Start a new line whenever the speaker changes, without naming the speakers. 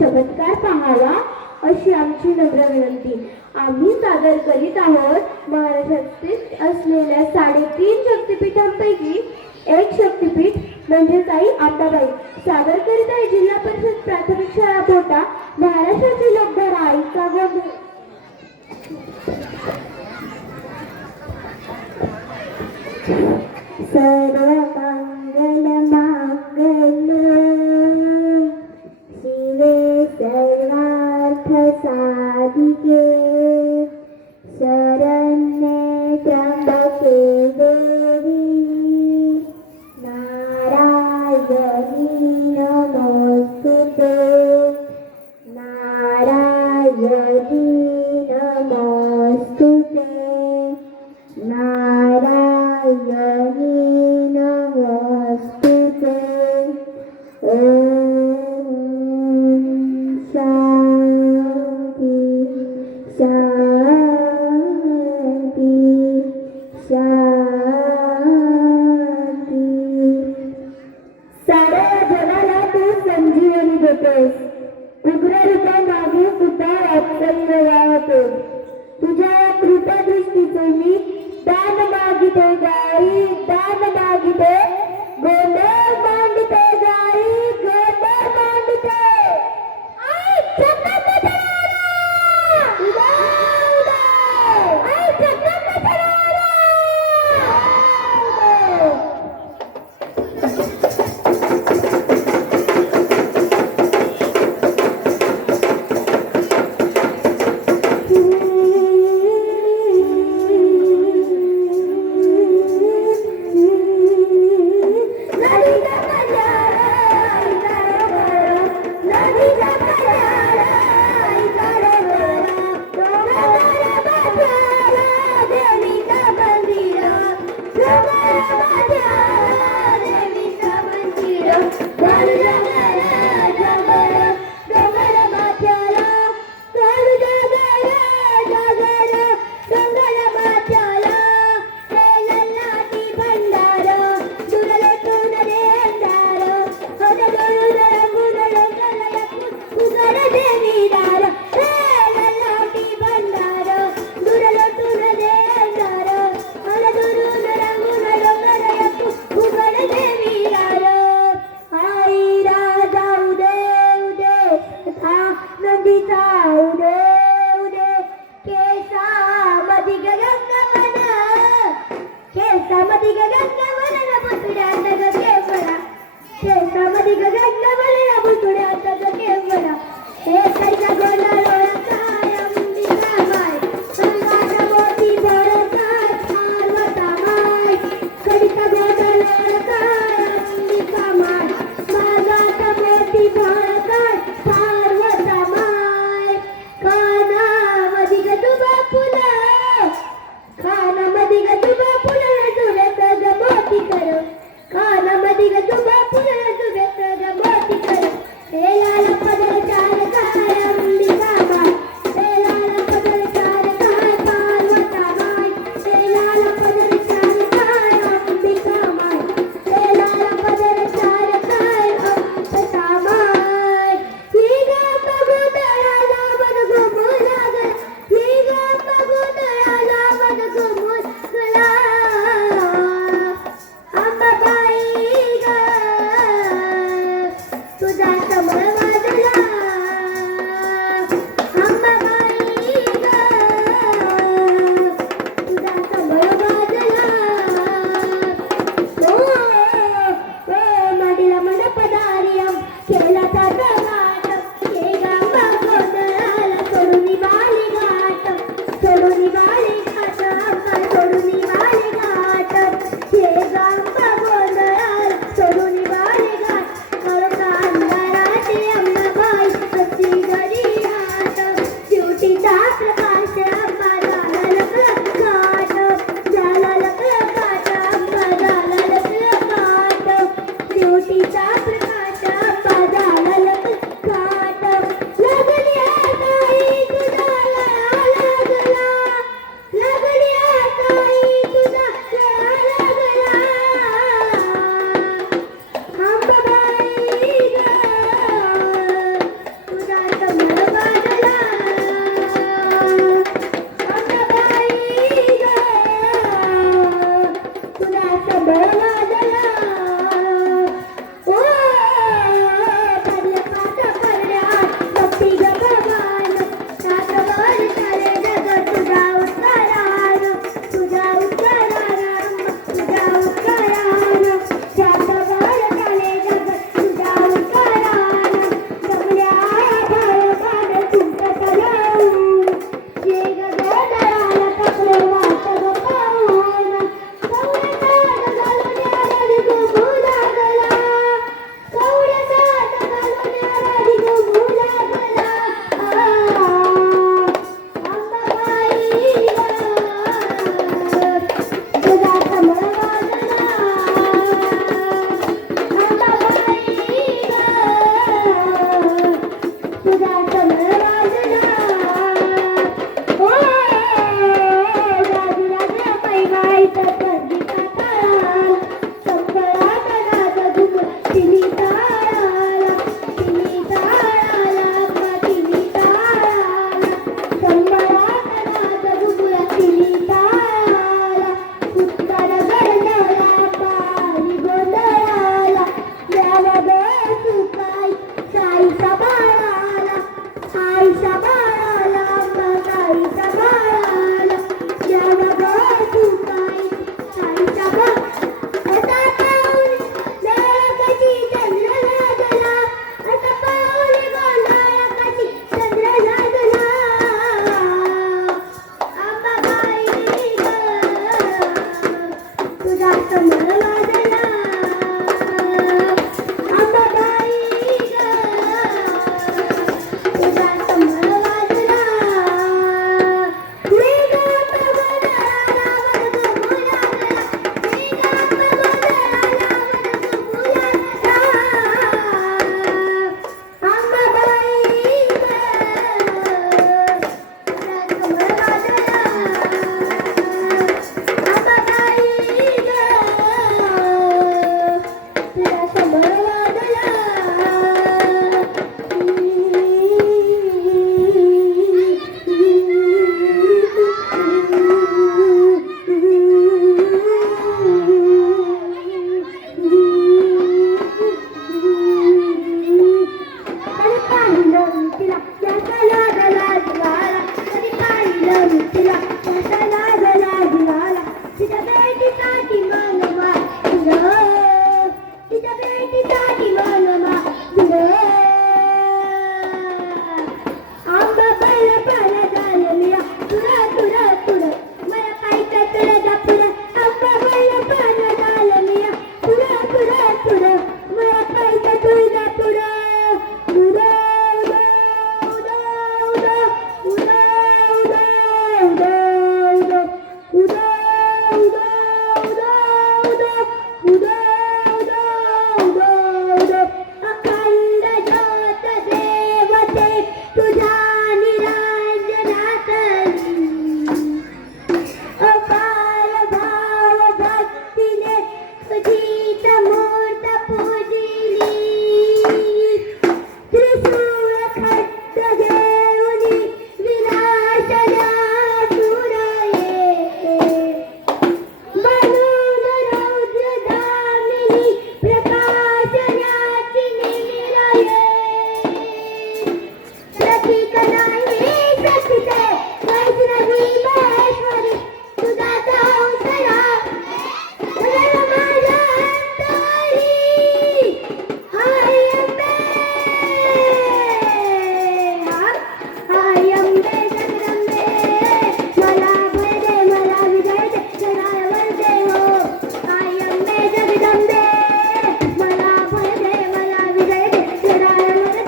चमत्कार पाहावा अशी आमची नम्र विनंती. आम्ही सादर करीत आहोत महाराष्ट्रात असलेल्या साडेतीन शक्तिपीठांपैकी एक शक्तिपीठ म्हणजेच आई आताबाई सादर करीत आहे जिल्हा परिषद प्राथमिक शाळा पोटा महाराष्ट्राची लोकधारा आईचा व मंगल शिवे सर्वार्थ साधिके शरण्ये देतेस उग्ररित्या मागे सुद्धा वाचन राहतो तुझ्या कृपदृष्टीचे मी दान मागिते गाई दान मागिते गोंधळ Bye, Papa.